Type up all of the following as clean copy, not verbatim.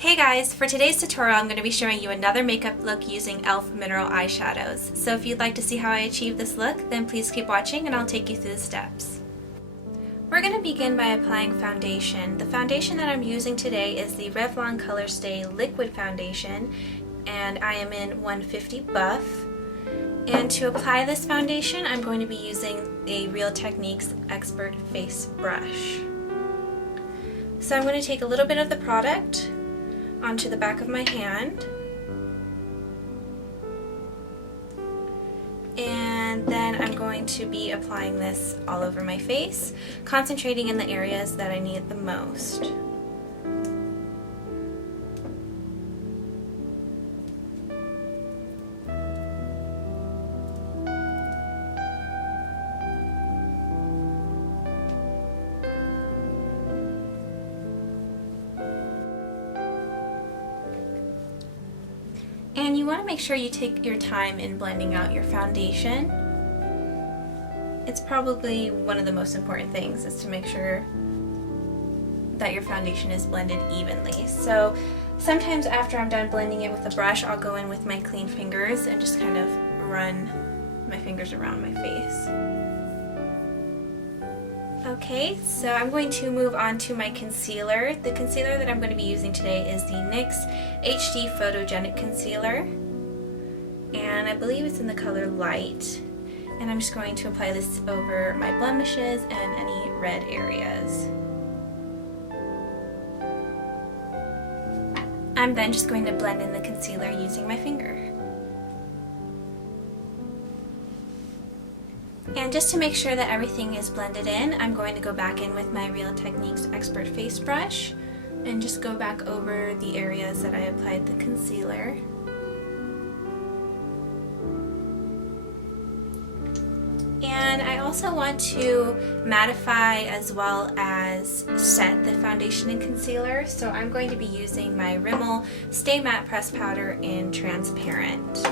Hey guys, for today's tutorial I'm going to be showing you another makeup look using E.L.F. mineral eyeshadows. So if you'd like to see how I achieve this look, then please keep watching and I'll take you through the steps. We're going to begin by applying foundation. The foundation that I'm using today is the Revlon Color Stay Liquid Foundation, and I am in 150 Buff. And to apply this foundation, I'm going to be using a Real Techniques Expert Face Brush. So I'm going to take a little bit of the product onto the back of my hand, and then I'm going to be applying this all over my face, concentrating in the areas that I need it the most. And you want to make sure you take your time in blending out your foundation. It's probably one of the most important things, is to make sure that your foundation is blended evenly. So sometimes after I'm done blending it with the brush, I'll go in with my clean fingers and just kind of run my fingers around my face. Okay, so I'm going to move on to my concealer. The concealer that I'm going to be using today is the NYX HD Photogenic Concealer, and I believe it's in the color Light. And I'm just going to apply this over my blemishes and any red areas. I'm then just going to blend in the concealer using my finger. And just to make sure that everything is blended in, I'm going to go back in with my Real Techniques Expert Face Brush and just go back over the areas that I applied the concealer. And I also want to mattify as well as set the foundation and concealer, so I'm going to be using my Rimmel Stay Matte Press Powder in Transparent.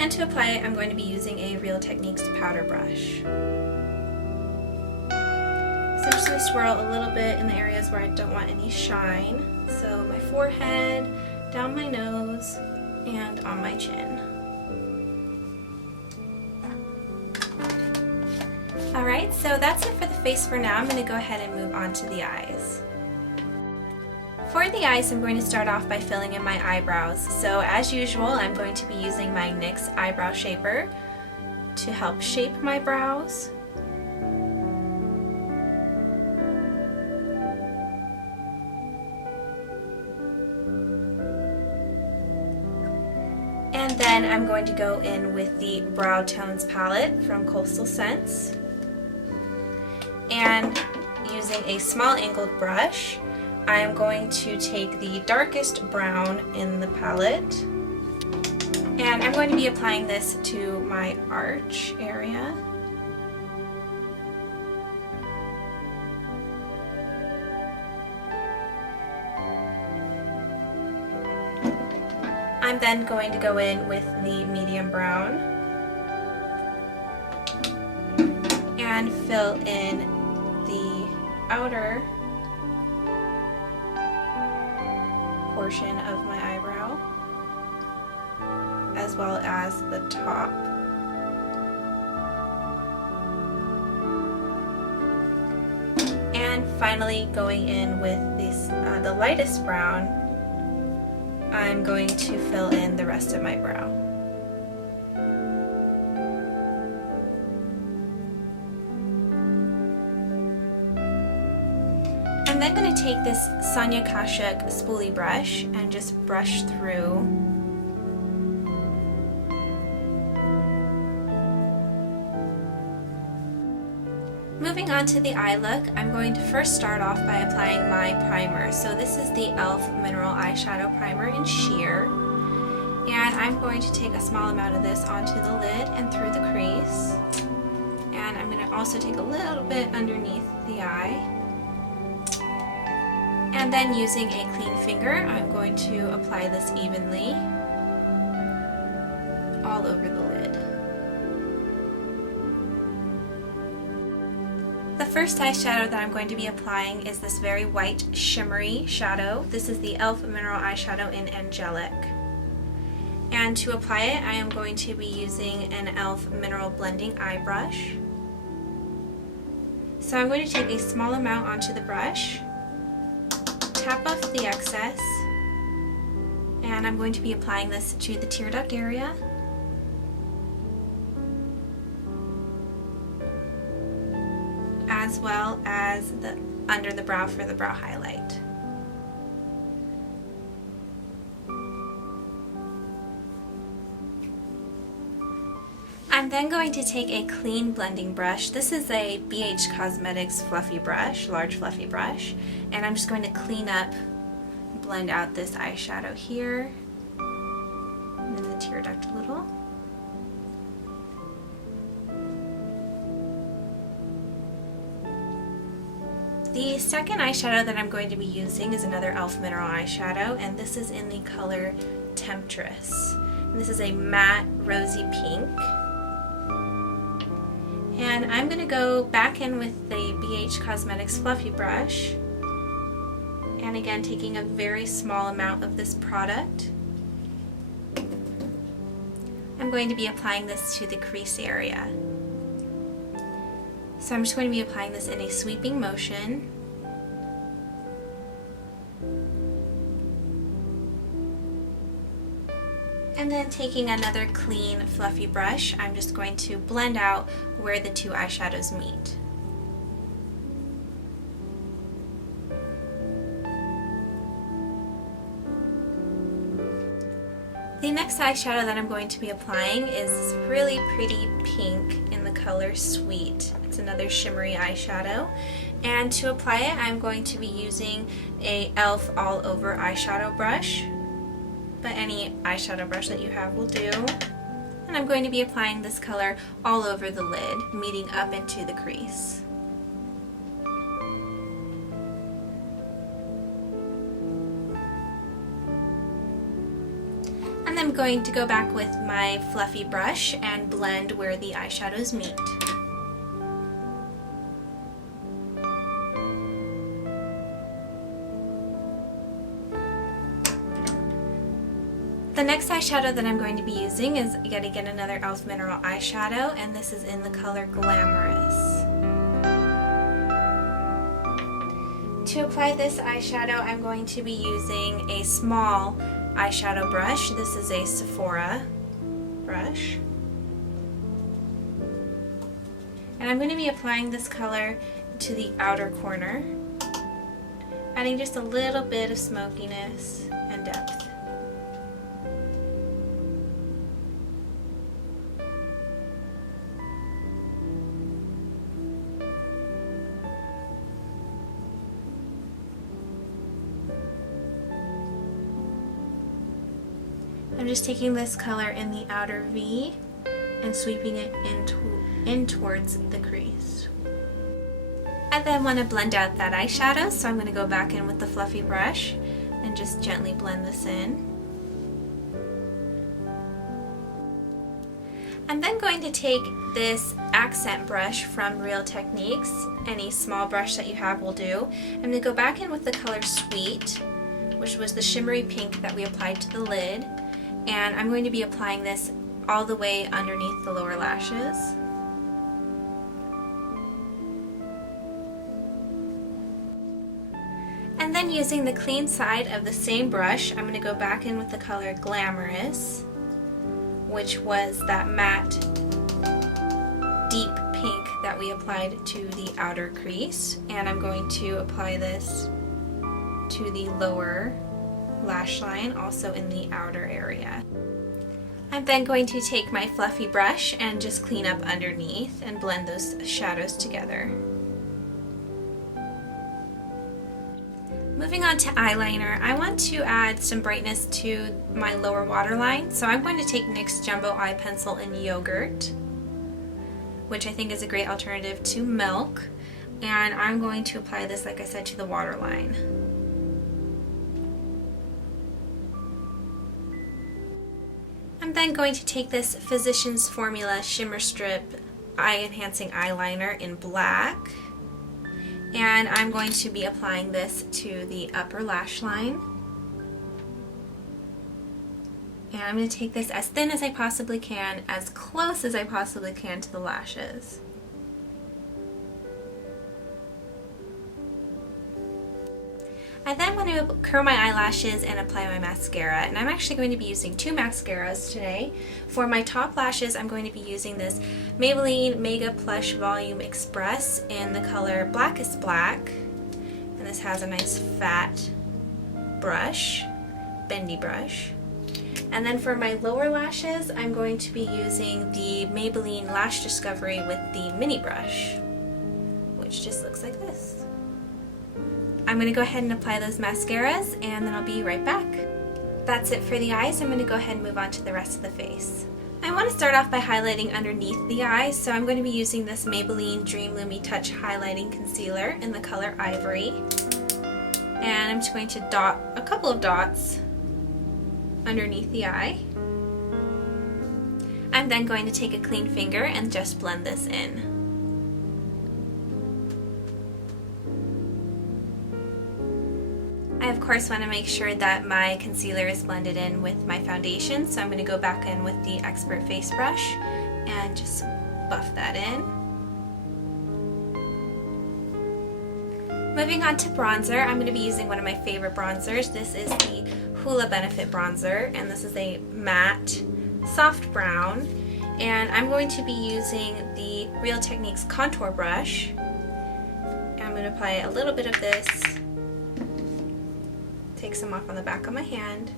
And to apply it, I'm going to be using a Real Techniques powder brush. So I'm just going to swirl a little bit in the areas where I don't want any shine. So my forehead, down my nose, and on my chin. Alright, so that's it for the face for now. I'm going to go ahead and move on to the eyes. For the eyes, I'm going to start off by filling in my eyebrows. So as usual, I'm going to be using my NYX Eyebrow Shaper to help shape my brows. And then I'm going to go in with the Brow Tones palette from Coastal Scents. And using a small angled brush, I am going to take the darkest brown in the palette, and I'm going to be applying this to my arch area. I'm then going to go in with the medium brown and fill in the outer portion of my eyebrow, as well as the top. And finally, going in with this, the lightest brown, I'm going to fill in the rest of my brow. I'm then going to take this Sonia Kashuk spoolie brush and just brush through. Moving on to the eye look, I'm going to first start off by applying my primer. So this is the E.L.F. Mineral Eyeshadow Primer in Sheer. And I'm going to take a small amount of this onto the lid and through the crease. And I'm going to also take a little bit underneath the eye. And then using a clean finger, I'm going to apply this evenly all over the lid. The first eyeshadow that I'm going to be applying is this very white shimmery shadow. This is the E.L.F. Mineral Eyeshadow in Angelic. And to apply it, I am going to be using an E.L.F. Mineral Blending Eye Brush. So I'm going to take a small amount onto the brush, tap off the excess, and I'm going to be applying this to the tear duct area. As well as under the brow for the brow highlight. I'm then going to take a clean blending brush. This is a BH Cosmetics fluffy brush, large fluffy brush, and I'm just going to clean up, blend out this eyeshadow here, and then the tear duct a little. The second eyeshadow that I'm going to be using is another E.L.F. Mineral Eyeshadow, and this is in the color Temptress. And this is a matte rosy pink. And I'm going to go back in with the BH Cosmetics fluffy brush, and again taking a very small amount of this product. I'm going to be applying this to the crease area. So I'm just going to be applying this in a sweeping motion. And then taking another clean fluffy brush, I'm just going to blend out where the two eyeshadows meet. The next eyeshadow that I'm going to be applying is this really pretty pink in the color Sweet. It's another shimmery eyeshadow. And to apply it, I'm going to be using a E.L.F. All Over eyeshadow brush. But any eyeshadow brush that you have will do. And I'm going to be applying this color all over the lid, meeting up into the crease. And I'm going to go back with my fluffy brush and blend where the eyeshadows meet. The next eyeshadow that I'm going to be using is yet again another E.L.F. Mineral Eyeshadow, and this is in the color Glamorous. To apply this eyeshadow, I'm going to be using a small eyeshadow brush. This is a Sephora brush. And I'm going to be applying this color to the outer corner, adding just a little bit of smokiness and depth. I'm just taking this color in the outer V and sweeping it in towards the crease. I then want to blend out that eyeshadow, so I'm going to go back in with the fluffy brush and just gently blend this in. I'm then going to take this accent brush from Real Techniques. Any small brush that you have will do. I'm going to go back in with the color Sweet, which was the shimmery pink that we applied to the lid. And I'm going to be applying this all the way underneath the lower lashes. And then using the clean side of the same brush, I'm going to go back in with the color Glamorous, which was that matte deep pink that we applied to the outer crease. And I'm going to apply this to the lower lash line, also in the outer area. I'm then going to take my fluffy brush and just clean up underneath and blend those shadows together. Moving on to eyeliner, I want to add some brightness to my lower waterline, so I'm going to take NYX Jumbo Eye Pencil in Yogurt, which I think is a great alternative to Milk, and I'm going to apply this, like I said, to the waterline. I'm then going to take this Physicians Formula Shimmer Strip Eye Enhancing Eyeliner in black And I'm going to be applying this to the upper lash line. And I'm going to take this as thin as I possibly can, as close as I possibly can to the lashes. I then want to curl my eyelashes and apply my mascara, and I'm actually going to be using two mascaras today. For my top lashes, I'm going to be using this Maybelline Mega Plush Volume Express in the color Blackest Black, and this has a nice fat brush, bendy brush. And then for my lower lashes, I'm going to be using the Maybelline Lash Discovery with the mini brush, which just looks like this. I'm going to go ahead and apply those mascaras, and then I'll be right back. That's it for the eyes. I'm going to go ahead and move on to the rest of the face. I want to start off by highlighting underneath the eyes, so I'm going to be using this Maybelline Dream Lumi Touch Highlighting Concealer in the color Ivory. And I'm just going to dot a couple of dots underneath the eye. I'm then going to take a clean finger and just blend this in. I of course want to make sure that my concealer is blended in with my foundation, so I'm going to go back in with the Expert Face Brush and just buff that in. Moving on to bronzer, I'm going to be using one of my favorite bronzers. This is the Hoola Benefit Bronzer, and this is a matte, soft brown. And I'm going to be using the Real Techniques Contour Brush. And I'm going to apply a little bit of this. Take some off on the back of my hand,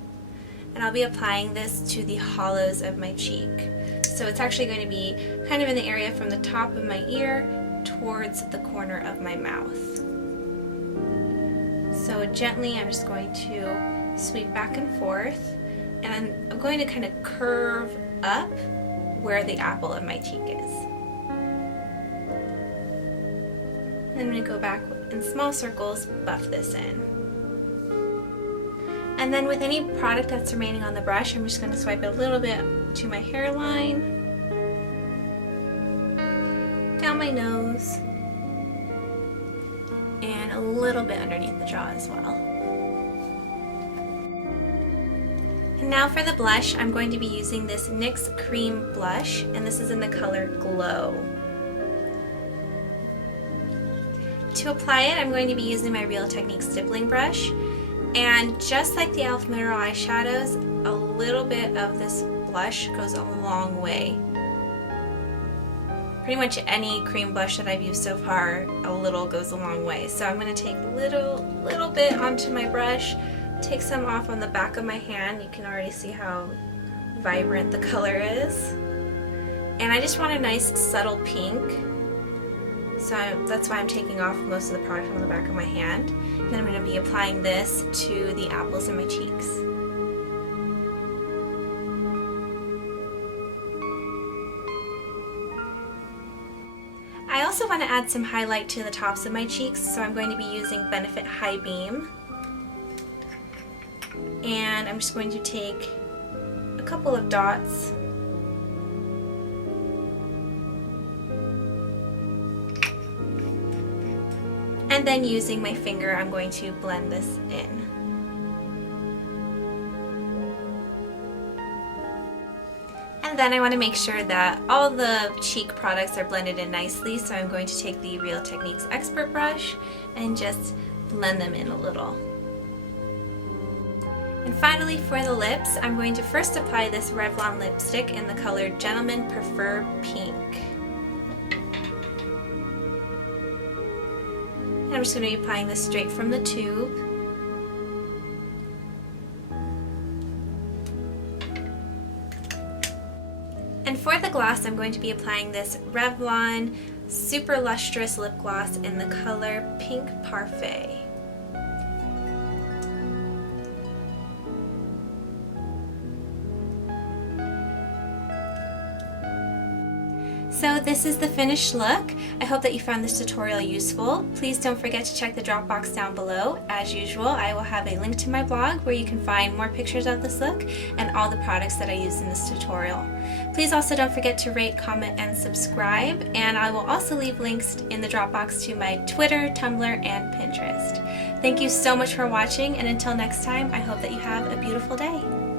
and I'll be applying this to the hollows of my cheek. So it's actually going to be kind of in the area from the top of my ear towards the corner of my mouth. So gently I'm just going to sweep back and forth, and I'm going to kind of curve up where the apple of my cheek is. And I'm going to go back in small circles, buff this in. And then with any product that's remaining on the brush, I'm just going to swipe it a little bit to my hairline, down my nose, and a little bit underneath the jaw as well. And now for the blush, I'm going to be using this NYX Cream Blush, and this is in the color Glow. To apply it, I'm going to be using my Real Techniques stippling brush. And just like the E.L.F mineral eyeshadows, a little bit of this blush goes a long way. Pretty much any cream blush that I've used so far, a little goes a long way. So I'm going to take a little bit onto my brush, take some off on the back of my hand. You can already see how vibrant the color is. And I just want a nice subtle pink. So that's why I'm taking off most of the product on the back of my hand. And then I'm going to be applying this to the apples in my cheeks. I also want to add some highlight to the tops of my cheeks, so I'm going to be using Benefit High Beam. And I'm just going to take a couple of dots. And then using my finger, I'm going to blend this in. And then I want to make sure that all the cheek products are blended in nicely, so I'm going to take the Real Techniques Expert Brush and just blend them in a little. And finally for the lips, I'm going to first apply this Revlon lipstick in the color Gentlemen Prefer Pink. I'm just going to be applying this straight from the tube. And for the gloss, I'm going to be applying this Revlon Super Lustrous Lip Gloss in the color Pink Parfait. So this is the finished look. I hope that you found this tutorial useful. Please don't forget to check the drop box down below. As usual, I will have a link to my blog where you can find more pictures of this look and all the products that I used in this tutorial. Please also don't forget to rate, comment, and subscribe, and I will also leave links in the drop box to my Twitter, Tumblr, and Pinterest. Thank you so much for watching, and until next time, I hope that you have a beautiful day.